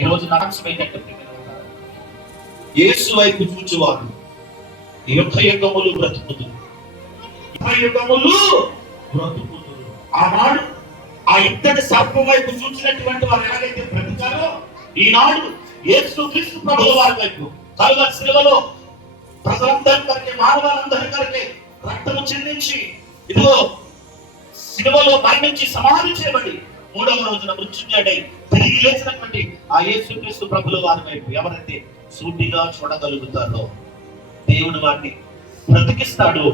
ఈరోజు నాశనమైనటువంటి యేసు వైపు చూచువారు యుగ యుగములు బ్రతుకుతురు, యుగ యుగములు బ్రతుకుతురు. ఆనాడు ఆ ఇద్దరి సర్పం వైపు చూసినటువంటి వారు ఎలాగైతే బ్రతికారో, ఈనాడు యేసు క్రీస్తు ప్రభువు వారి వైపు కలువరి శిలువలో ప్రజలందరి కొరకే, మానవాళ్ళందరి కొరకే రక్తము చెందించి, ఇదిగో శిలువలో మరణించి సమాధి చేయబడి మూడవ రోజున మృత్యుంజయుడై తిరిగి లేచినటువంటి ఆ యేసు క్రీస్తు ప్రభుల వారి వైపు ఎవరైతే సూటిగా చూడగలుగుతారో దేవుడు వారిని బ్రతికిస్తాడు.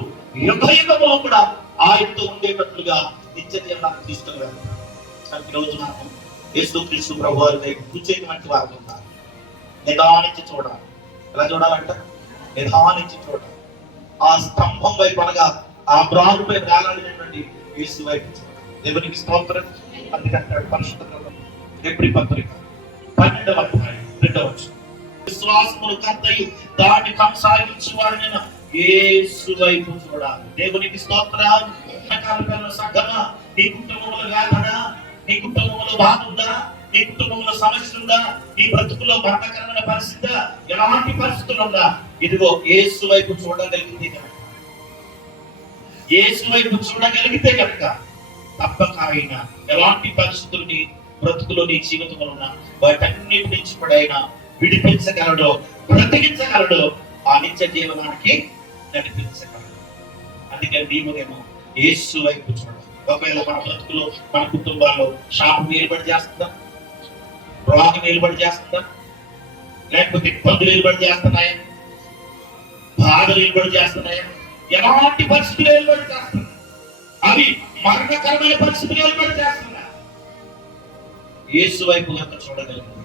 యుగ యుగములో కూడా ఆయనతో ఉండేటట్లుగా నిత్య జీవనాన్ని తీసుకుని వెళ్తాడు. ఈ రోజు మనం యేసు క్రీస్తు ప్రభు వారి వైపు చూసేటువంటి వారు ఉన్నారు. నిదానించి చూడాలి. ఎలా చూడాలంట? నిదానించి చూడాలి. ఆ స్తంభం వైపు అనగా ఆ బ్రాండ్పై వేలాడినటువంటి యేసు వైపు చూడాలి. దేవునికి స్తోత్రం. అందుకంటాడు పరిశుద్ధ గ్రంథం హెబ్రీ పత్రిక 12వ అధ్యాయం 2వ వచనం, విశ్వాసమును కర్తయు దాన్ని కొనసాగించు వారిని యేసు వైపు చూడాలి. దేవునికి స్తోత్రం. సంఘమా, నీ కుటుంబంలో వేదన, నీ కుటుంబంలో బాధ ఉందా, నీ కుటుంబంలో సమస్య ఉందా, నీ బ్రతుకులో మరణకరమైన పరిస్థితి, ఎలాంటి పరిస్థితులు ఉందా, ఇదిగో యేసు వైపు చూడగలిగితే కనుక, యేసు వైపు చూడగలిగితే కనుక తప్పక ఆయన ఎలాంటి పరిస్థితులు నీ బ్రతుకులో నీ జీవితంలో ఉన్నా వాటన్నిటి నుంచి కూడా ఆయన విడిపించగలడు, బ్రతికించగలడు, ఆ నిత్య జీవనానికి నడిపించగలడు. అందుకని నీవునేమో యేసు వైపు చూడాలి. ఒకవేళ మన బ్రతుకులో మన కుటుంబాల్లో శాపం నిలబడి చేస్తుందా, రోగం నిలబడి చేస్తుందా, లేకపోతే ఇబ్బందులు నిలబడి చేస్తున్నాయా, బాధలు నిలబడి చేస్తున్నాయా, ఎలాంటి పరిస్థితులు నిలబడి చేస్తున్నాయి, అవి మరణకరమైన పరిస్థితులు నిలబడి చేస్తున్నా యేసు వైపు కనుక చూడగలుగుతుంది.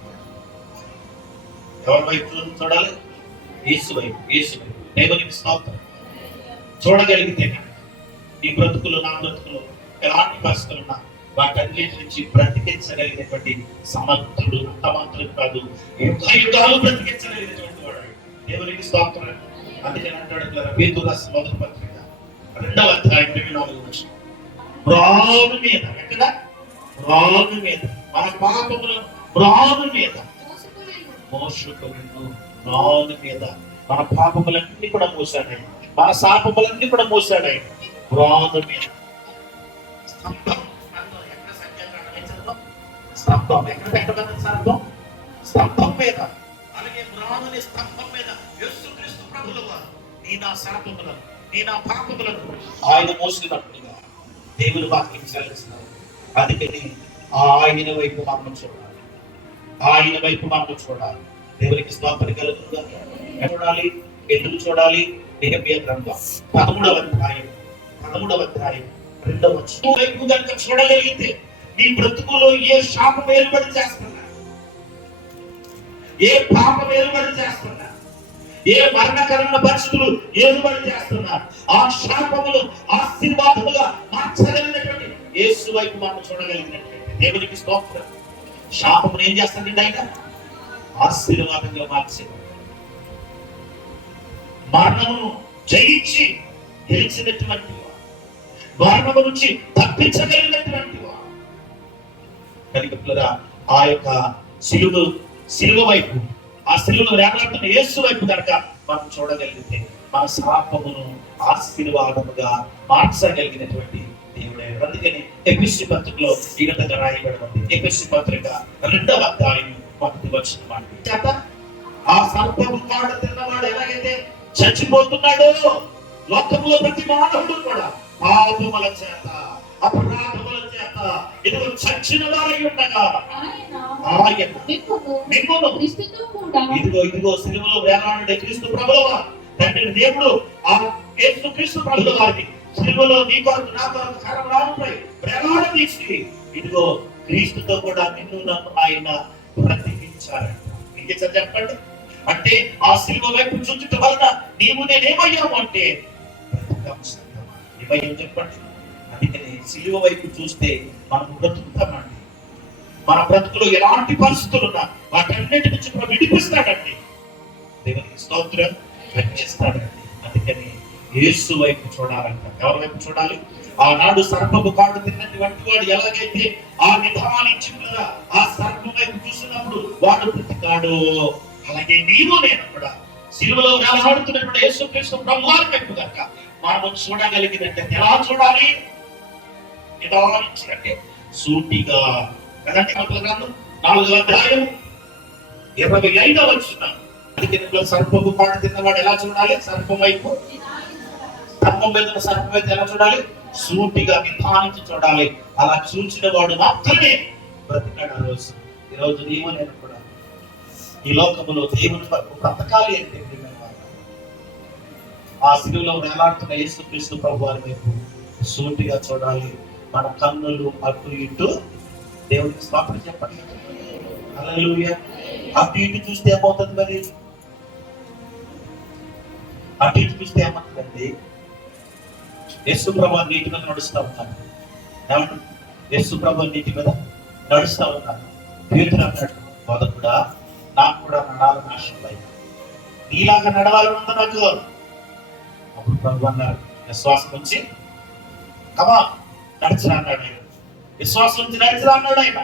ఎవరి వైపు చూడాలి? యేసు వైపు. యేసు వైపు. దేవునికి స్తోత్రం. చూడగలిగితే ఈ బ్రతుకులు, నా బ్రతుకులు ఎలాంటి పరిస్థితులు ఉన్నా వాటన్నిటి నుంచి బ్రతికించగలిగినటువంటి సమర్థుడు, అంతమాత్రం కాదు, యుగ యుగాలు బ్రతికించగలిగినటువంటి వాడు. దేవునికి స్తోత్రం. అందుకని అంటాడు పేతురు రాసిన మొదటి పత్రిక 2వ అధ్యాయం 24వ వచనం, రాను మీద, ఎక్కడ? రాను మీద, మన పాపముల రాను మీద మోసుకొనిను, రాను మీద మన పాపములన్నీ కూడా మోసాడు, మన శాపములన్నీ కూడా మోసాడు. రాను మీద స్తంభం, స్తంభం ఎక్కడ పెట్టబడిన స్తంభం? స్తంభం మీద. అలాగే రానుని స్తంభం మీద యేసుక్రీస్తు ప్రభుల వారు నీ నా శాపములను, నీ నా పాపములను ఆయన మోసినట్టుగా దేవుని వాక్యం చెల్లిస్తున్నారు. అందుకని ఆయన వైపు మనం చూడాలి, ఆయన వైపు మనం చూడాలి. దేవునికి స్తోత్రం కలుగునుగా. చూడాలి. ఎందుకు చూడాలి? నెహెమ్యా గ్రంథం 13వ అధ్యాయం 2వ వచనం వైపు కనుక చూడగలిగితే నీ బ్రతుకులో ఏ శాపం ఏర్పడి చేస్తున్నా, ఏ పాపం ఏర్పడి చేస్తున్నా, ఏ మరణకరమైన పరిస్థితులు ఏర్పడి చేస్తున్నా, ఆ శాపములు ఆశీర్వాదముగా మార్చగలిగినటువంటి యేసు వైపు మనం చూడగలిగినటువంటి దేవునికి స్తోత్రం. శాపమును ఏం చేస్తాడండి? ఆయన ఆశీర్వాదంగా మార్చేది. మరణమును జయించి గెలిచినటువంటి, మరణము నుంచి తప్పించగలిగినటువంటి కనుక ఆ యొక్క శిలువ వైపు, ఆ శిలువను వేలాడుతున్న యేసు వైపు కనుక మనం చూడగలిగితే మన శాపమును ఆశీర్వాదముగా మార్చగలిగినటువంటి దేవుడే. అందుకని ఎఫెసీ పత్రికలో ఈ విధంగా రాయబడి ఉంది. ఎఫెసీ పత్రిక 2వ అధ్యాయం 1వ వచనం చేత ఆ సర్పము కాడు తిన్నవాడు ఎలాగైతే చచ్చిపోతున్నాడో, లోకంలో ప్రతి మానవుడు కూడా పాపముల చేత, అపరాధముల చేత ఇదిగో చచ్చిన వారై ఉండగా ఆయన మిమ్మును ఇదిగో సిలువలో వేలాడే క్రీస్తు ప్రభుల వారు తండ్రి దేవుడు ఆ యేసు క్రీస్తు ప్రభుల వారిని సిలువలో నీ కొరకు, నా కొరకు కరవాలపై వేలాడదీసి ఇదిగో క్రీస్తుతో కూడా నిన్ను నన్ను ఆయన బ్రతికించారంట. ఇంకే సార్ చెప్పండి. అంటే ఆ సిలువ వైపు చూచుట వలన నీవు నేనేమయ్యాము అంటే ఏమయ్యాం చెప్పండి. అందుకని సిలువ వైపు చూస్తే మనం బ్రతుకుతామండి. మన బ్రతుకులో ఎలాంటి పరిస్థితులు ఉన్నా వాటన్నిటి నుంచి మనం విడిపిస్తాడండి. దేవునికి స్తోత్రం రక్షిస్తాడండి. అందుకని యేసు వైపు చూడాలంట. ఎవరి వైపు చూడాలి? ఆనాడు సర్పము కాడు తిన్నటువంటి వాడు ఎలాగైతే ఆ నిధానించి కదా ఆ సర్పం వైపు చూసినప్పుడు వాడు బ్రతికాడు, అలాగే నీవు నేను కూడా సిలువలో వేలాడుతున్నటువంటి యేసుక్రీస్తు ప్రభువారి వైపు కనుక మనము చూడగలిగినట్టే ఎలా చూడాలి? నిదానించినట్టే సూటిగా కదండి. 4వ అధ్యాయం 25వ వచనం, సర్పము కాడు తిన్నవాడు ఎలా చూడాలి? సర్పం వైపు, సర్పం మీద సర్పం వైపు ఎలా చూడాలి? సూటిగా నిదానించి చూడాలి. అలా చూసిన వాడు మాత్రమే బ్రతికాడు. ఈరోజు నీవు నేను కూడా ఈ లోకములో దేవుని వరకు బ్రతకాలి అంటే ఆ సిలువలో వేలాడుతున్న యేసుక్రీస్తు ప్రభువారి వైపు సూటిగా చూడాలి. మన కన్నులు అటు ఇటు దేవునికి స్తోత్రం చెప్పండి. హల్లెలూయా. అటు ఇటు చూస్తే ఏమవుతుంది? మరి అటు ఇటు చూస్తే ఏమవుతుందండి? యేసు ప్రభు నీటి మీద నడుస్తూ ఉంటాను. ఏమంటారు? యేసు ప్రభు నీటి మీద నడుస్తూ ఉంటాను. పేతురు అన్నాడు, బోధకుడా నాకు కూడా నడాలని ఆశ, నీలాగా నడవాలని ఉంది నాకు. అప్పుడు ప్రభు అన్నారు, విశ్వాసం నుంచి కమా నడిచిరా అన్నాడు ఆయన. విశ్వాసం నుంచి నడిచిరా అన్నాడు ఆయన.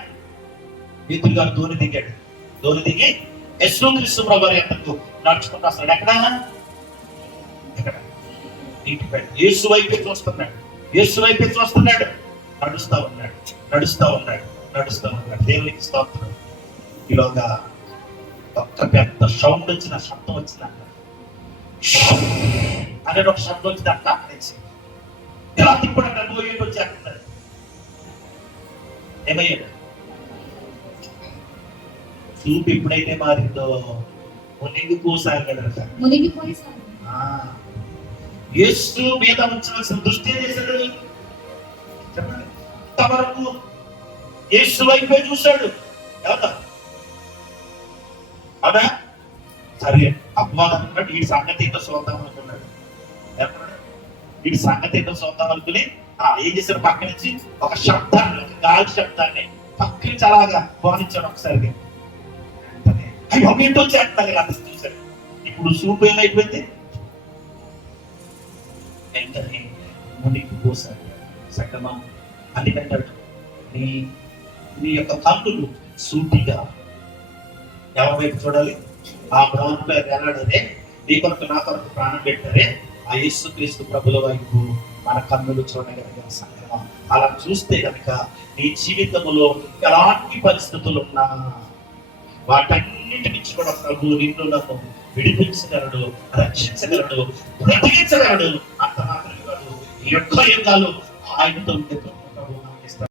పేతురు గారు దోణి దిగాడు. దోణి దిగి యేసుక్రీస్తు ప్రభు ఎంతకు నడుచుకుంటూ వస్తాడు. ఎక్కడ? యేసు వైపే చూస్తున్నాడు. యేసు వైపే చూస్తున్నాడు. నడుస్తా ఉన్నాడు, నడుస్తా ఉన్నాడు, నడుస్తా ఉన్నాడు. దేవునికి స్తోత్రం. ఈలోగా ఒక్క పెద్ద సౌండ్ వచ్చిన, శబ్దం వచ్చిందంట. అనేది ఒక శబ్దం వచ్చింది అంట. అక్కడి ఎలా తిప్పుడు పోయేటి వచ్చి అంటున్నాడు. ఏమయ్యాడు? చూపు ఎప్పుడైతే మారిందో మునిగిపోసాగాడు. యేసు మీద ఉంచవలసిన దృష్టి చేశాడు. ఇంతవరకు యేసు వైపే చూశాడు. కదా అదా సరే, అపవాదం అన్నట్టు ఈ సంగతి ఏంటో చూద్దాం అనుకున్నాడు. ఈ సంగతి ఏంటో చూద్దాం అనుకుని ఏం చేశాడు? పక్క నుంచి ఒక శబ్దాన్ని, ఒక గాలి శబ్దాన్ని పక్క నుంచి అలాగా గమనించాడు ఒకసారి. అయ్యో ఏంటో చేస్తాను అంత చూశాడు. ఇప్పుడు చూపు ఏమైపోయింది? వెంటనే మునిగిపోసాడు. సగమా అని అంటాడు, నీ యొక్క కన్నులు సూటిగా ఎవరి వైపు చూడాలి? ఆ బ్రహ్మపై వేలాడదే, నీ కొరకు నా కొరకు ప్రాణం పెట్టారే ఆ యేసుక్రీస్తు ప్రభుల వైపు మన కన్నులు చూడగలిగిన సంగమం. అలా చూస్తే కనుక నీ జీవితంలో ఎలాంటి పరిస్థితులు ఉన్నా వాటన్నిటి నుంచి కూడా ప్రభు నిన్ను నన్ను విడిపించగలడు, రక్షించగలడు, బ్రతికించగలడు. అంత మాత్రమే కాదు, ఈ యొక్క యుగాలు ఆయనతో